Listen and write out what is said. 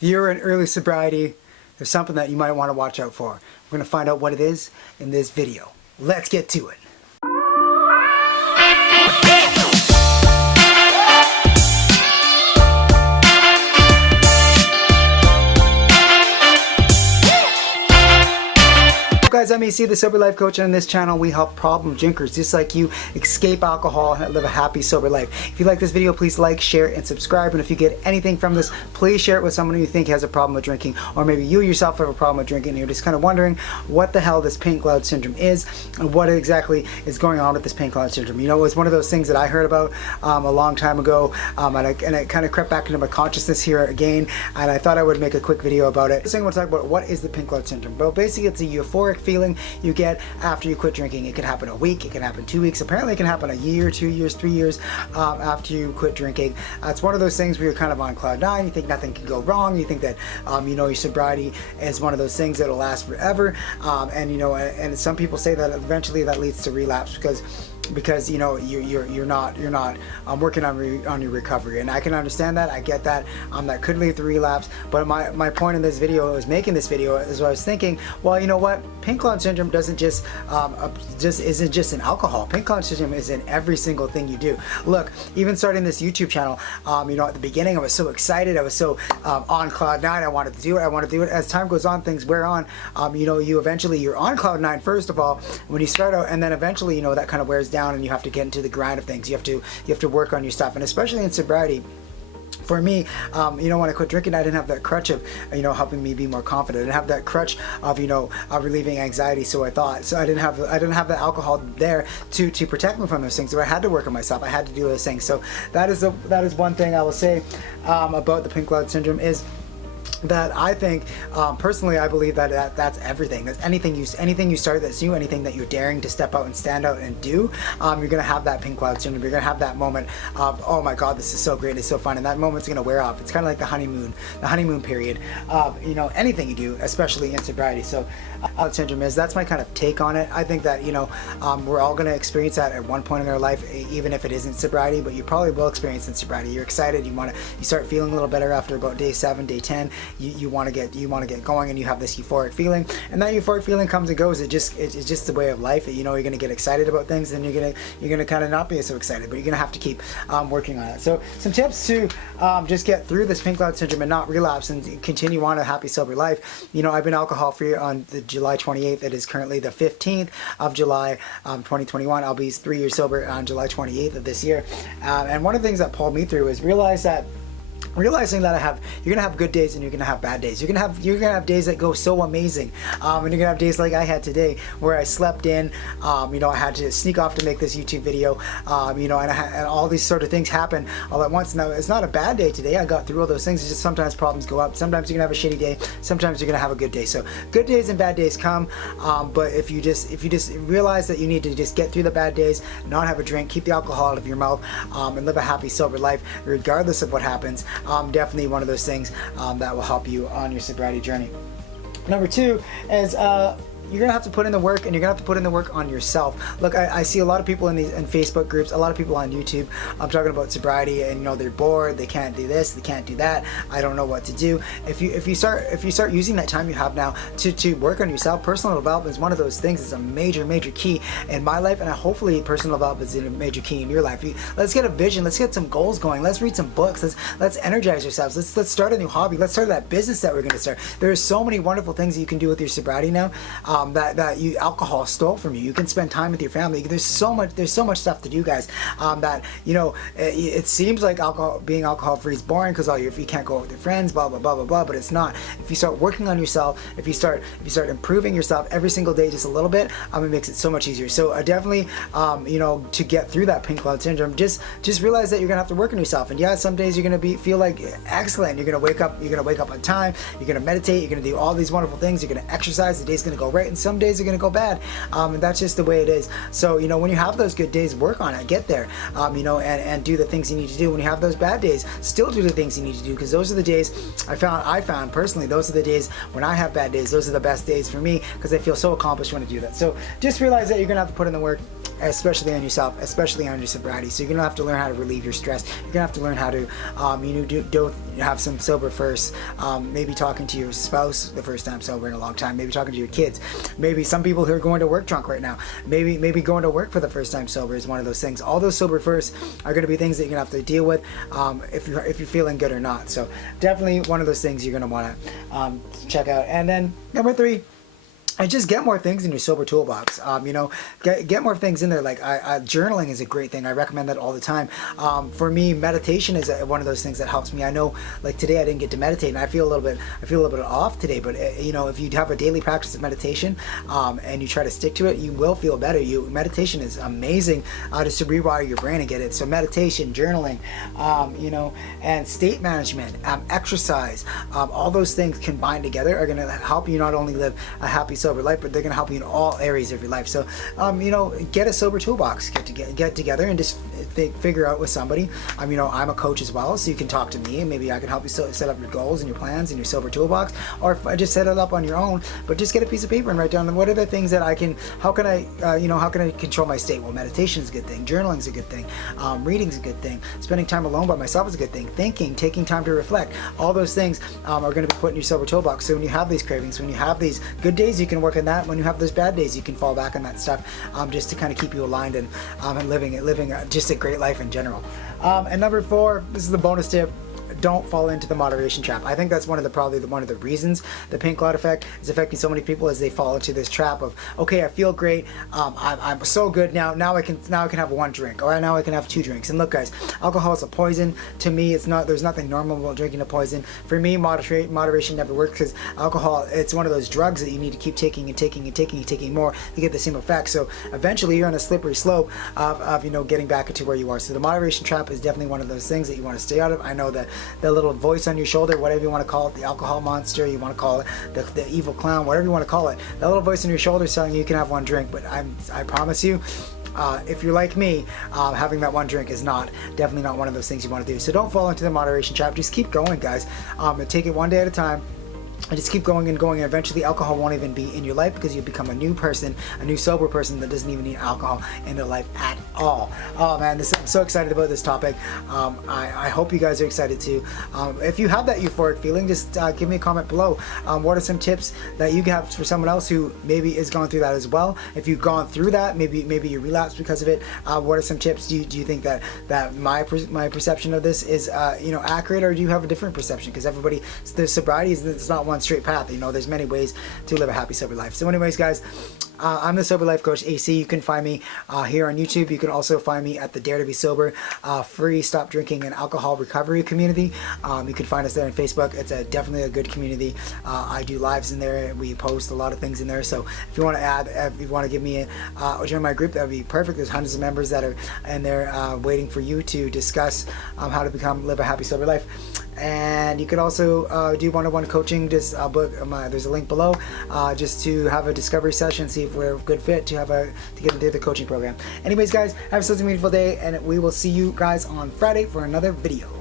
If you're in early sobriety, there's something that you might want to watch out for. We're going to find out what it is in this video. Let's get to it. Guys, I'm AC, the Sober Life Coach, and on this channel we help problem drinkers just like you escape alcohol and live a happy, sober life. If you like this video, please like, share, and subscribe. And if you get anything from this, please share it with someone who you think has a problem with drinking, or maybe you yourself have a problem with drinking and you're just kind of wondering what the hell this pink cloud syndrome is and what exactly is going on with this pink cloud syndrome. You know, it was one of those things that I heard about a long time ago, and it kind of crept back into my consciousness here again, and I thought I would make a quick video about it. So I'm going to talk about what is the pink cloud syndrome. Well, basically it's a euphoric feeling you get after you quit drinking. It can happen a week, it can happen 2 weeks, apparently it can happen a year, 2 years, 3 years after you quit drinking. It's one of those things where you're kind of on cloud nine, you think nothing can go wrong, you think that you know, your sobriety is one of those things that'll last forever, and you know, and some people say that eventually that leads to relapse because you know you're not working on your recovery, and I can understand that. I get that. That could lead to relapse. But my point in this video is making this video is I was thinking, well, you know what, pink cloud syndrome isn't just in alcohol. Pink cloud syndrome is in every single thing you do. Look, even starting this YouTube channel, you know, at the beginning I was so excited, I was so on cloud nine. I wanted to do it. As time goes on, things wear on. You know, you're on cloud nine first of all when you start out, and then eventually, you know, that kind of wears down and you have to get into the grind of things. You have to work on your stuff, and especially in sobriety. For me, you know, when I quit drinking, I didn't have that crutch of, you know, helping me be more confident. I didn't have that crutch of, you know, relieving anxiety. So I thought, so I didn't have the alcohol there to protect me from those things. So I had to work on myself. I had to do those things. So that is one thing I will say about the pink cloud syndrome is that I think, personally, I believe that that's everything. That's anything you start that's new, anything that you're daring to step out and stand out and do, you're gonna have that pink cloud syndrome. You're gonna have that moment of, oh my God, this is so great, it's so fun, and that moment's gonna wear off. It's kind of like the honeymoon period of, you know, anything you do, especially in sobriety. So cloud syndrome that's my kind of take on it. I think that, you know, we're all gonna experience that at one point in our life, even if it isn't sobriety, but you probably will experience in sobriety. You're excited, you start feeling a little better after about day 7, day 10. You want to get going, and you have this euphoric feeling, and that euphoric feeling comes and goes. It's just the way of life. You know, you're gonna get excited about things, and you're gonna kind of not be so excited, but you're gonna have to keep working on it. So some tips to just get through this pink cloud syndrome and not relapse and continue on a happy, sober life. You know, I've been alcohol free on the July 28th. It is currently the 15th of July 2021. I'll be 3 years sober on July 28th of this year, and one of the things that pulled me through is realizing that you're gonna have good days and you're gonna have bad days. You're gonna have days that go so amazing, and you're gonna have days like I had today where I slept in. You know, I had to sneak off to make this YouTube video. You know, and all these sort of things happen all at once. Now, it's not a bad day today. I got through all those things. It's just sometimes problems go up. Sometimes you're gonna have a shitty day. Sometimes you're gonna have a good day. So good days and bad days come. But if you just realize that you need to just get through the bad days, not have a drink, keep the alcohol out of your mouth, and live a happy, sober life, regardless of what happens. Definitely one of those things that will help you on your sobriety journey. Number 2 is you're gonna have to put in the work, and you're gonna have to put in the work on yourself. Look, I see a lot of people in Facebook groups, a lot of people on YouTube. I'm talking about sobriety, and you know, they're bored, they can't do this, they can't do that. I don't know what to do. If you start using that time you have now to work on yourself, personal development is one of those things. It's a major key in my life, and hopefully personal development is a major key in your life. Let's get a vision. Let's get some goals going. Let's read some books. Let's energize ourselves. Let's start a new hobby. Let's start that business that we're gonna start. There are so many wonderful things that you can do with your sobriety now. That alcohol stole from you. You can spend time with your family. There's so much stuff to do, guys. That, you know, it seems like being alcohol free is boring because you can't go with your friends, blah blah blah blah blah. But it's not. If you start working on yourself, if you start improving yourself every single day just a little bit, it makes it so much easier. So definitely, you know, to get through that pink cloud syndrome, just realize that you're gonna have to work on yourself. And yeah, some days you're gonna feel like excellent. You're gonna wake up on time. You're gonna meditate. You're gonna do all these wonderful things. You're gonna exercise. The day's gonna go right, and some days are going to go bad, and that's just the way it is. So, you know, when you have those good days, work on it, get there, you know, and do the things you need to do. When you have those bad days, still do the things you need to do, because those are the days I found personally, those are the days when I have bad days. Those are the best days for me, because I feel so accomplished when I do that. So just realize that you're going to have to put in the work. especially on yourself, especially on your sobriety. So you're gonna have to learn how to relieve your stress. You're gonna have to learn how to, do have some sober first. Maybe talking to your spouse the first time sober in a long time. Maybe talking to your kids. Maybe some people who are going to work drunk right now. Maybe going to work for the first time sober is one of those things. All those sober first are gonna be things that you're gonna have to deal with if you're feeling good or not. So definitely one of those things you're gonna want to check out. And then number 3. And just get more things in your sober toolbox. Get more things in there. Like journaling is a great thing. I recommend that all the time. For me, meditation is one of those things that helps me. I know, like today, I didn't get to meditate, and I feel a little bit off today. But if you have a daily practice of meditation and you try to stick to it, you will feel better. Meditation is amazing to rewire your brain and get it. So meditation, journaling, and state management, exercise, all those things combined together are going to help you not only live a happy sober life, but they're going to help you in all areas of your life. So get a sober toolbox, get together and just figure out with somebody. I'm a coach as well, so you can talk to me and maybe I can help you set up your goals and your plans in your sober toolbox, or if I just set it up on your own. But just get a piece of paper and write down what are the things that how can I control my state. Well, meditation is a good thing, journaling is a good thing, reading is a good thing, spending time alone by myself is a good thing, taking time to reflect, all those things are going to be put in your sober toolbox. So when you have these cravings, when you have these good days, you can work on that. When you have those bad days, you can fall back on that stuff, just to kind of keep you aligned and living just a great life in general. And number 4, this is the bonus tip. Don't fall into the moderation trap. I think that's probably one of the reasons the pink cloud effect is affecting so many people, is they fall into this trap of, okay, I feel great, I'm so good now I can have 1 drink, or now I can have 2 drinks. And look, guys, alcohol is a poison. To me, there's nothing normal about drinking a poison. For me, moderation never works, because alcohol, it's one of those drugs that you need to keep taking and taking more to get the same effect. So eventually you're on a slippery slope of getting back into where you are. So the moderation trap is definitely one of those things that you want to stay out of. I know that the little voice on your shoulder, whatever you want to call it, the alcohol monster, you want to call it the evil clown, whatever you want to call it, that little voice on your shoulder is telling you can have 1 drink. But I promise you, if you're like me, having that 1 drink is definitely not one of those things you want to do. So don't fall into the moderation trap. Just keep going, guys, and take it one day at a time. And just keep going and going, and eventually alcohol won't even be in your life, because you become a new person, a new sober person that doesn't even need alcohol in their life at all. Oh man, I'm so excited about this topic. I hope you guys are excited too. If you have that euphoric feeling, just give me a comment below. What are some tips that you have for someone else who maybe is going through that as well? If you've gone through that, maybe you relapsed because of it. What are some tips? Do you think that my perception of this is accurate, or do you have a different perception? Because the sobriety it's not one straight path. There's many ways to live a happy sober life. So anyways, guys, I'm the Sober Life Coach AC. You can find me here on YouTube. You can also find me at the Dare to Be Sober free stop drinking and alcohol recovery community. You can find us there on Facebook. It's definitely a good community. I do lives in there. We post a lot of things in there. So if you want to give me join my group, that would be perfect. There's hundreds of members that are in there waiting for you to discuss how to live a happy sober life. And you can also do one-on-one coaching. Just there's a link below, just to have a discovery session, see if we're a good fit to get into the coaching program. Anyways, guys, have such a beautiful day, and we will see you guys on Friday for another video.